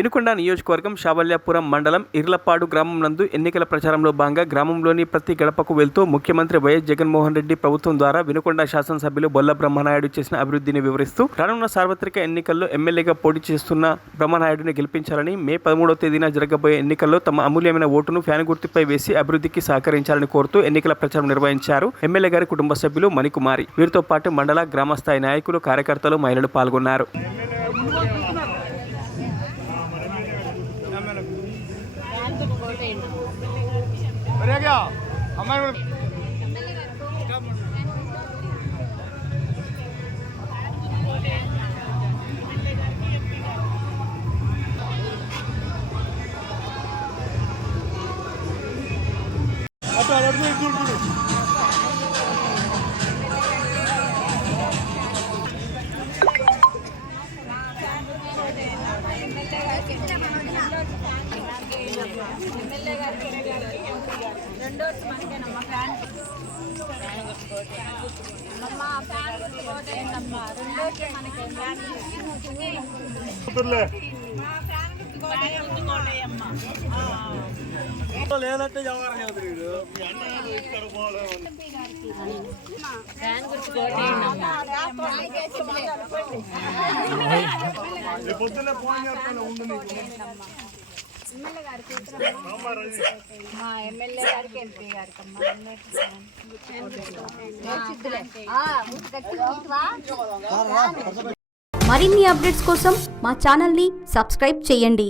వినుకొండ నియోజకవర్గం శావల్యాపురం మండలం ఇర్లపాడు గ్రామం నందు ఎన్నికల ప్రచారంలో భాగంగా గ్రామంలోని ప్రతి గడపకు వెళ్తూ ముఖ్యమంత్రి వైఎస్ జగన్మోహన్ రెడ్డి ప్రభుత్వం ద్వారా వినుకొండ శాసనసభ్యులు బొల్ల బ్రహ్మనాయుడు చేసిన అభివృద్ధిని వివరిస్తూ రానున్న సార్వత్రిక ఎన్నికల్లో ఎమ్మెల్యేగా పోటీ చేస్తున్న బ్రహ్మనాయుడిని గెలిపించాలని మే 13వ తేదీన జరగబోయే ఎన్నికల్లో తమ అమూల్యమైన ఓటును ఫ్యాన్ గుర్తుపై వేసి అభివృద్ధికి సహకరించాలని కోరుతూ ఎన్నికల ప్రచారం నిర్వహించారు. ఎమ్మెల్యే గారి కుటుంబ సభ్యులు మణికుమారి, వీరితో పాటు మండల గ్రామస్థాయి నాయకులు, కార్యకర్తలు, మహిళలు పాల్గొన్నారు. లేదంటే ఎవరు పొద్దున్నే ఫోన్ చేస్తాను ఉండు మా ఎమ్మెల్యే గారికి ఎంపీ గారికి మరిన్ని అప్డేట్స్ కోసం మా ఛానల్ని సబ్స్క్రైబ్ చేయండి.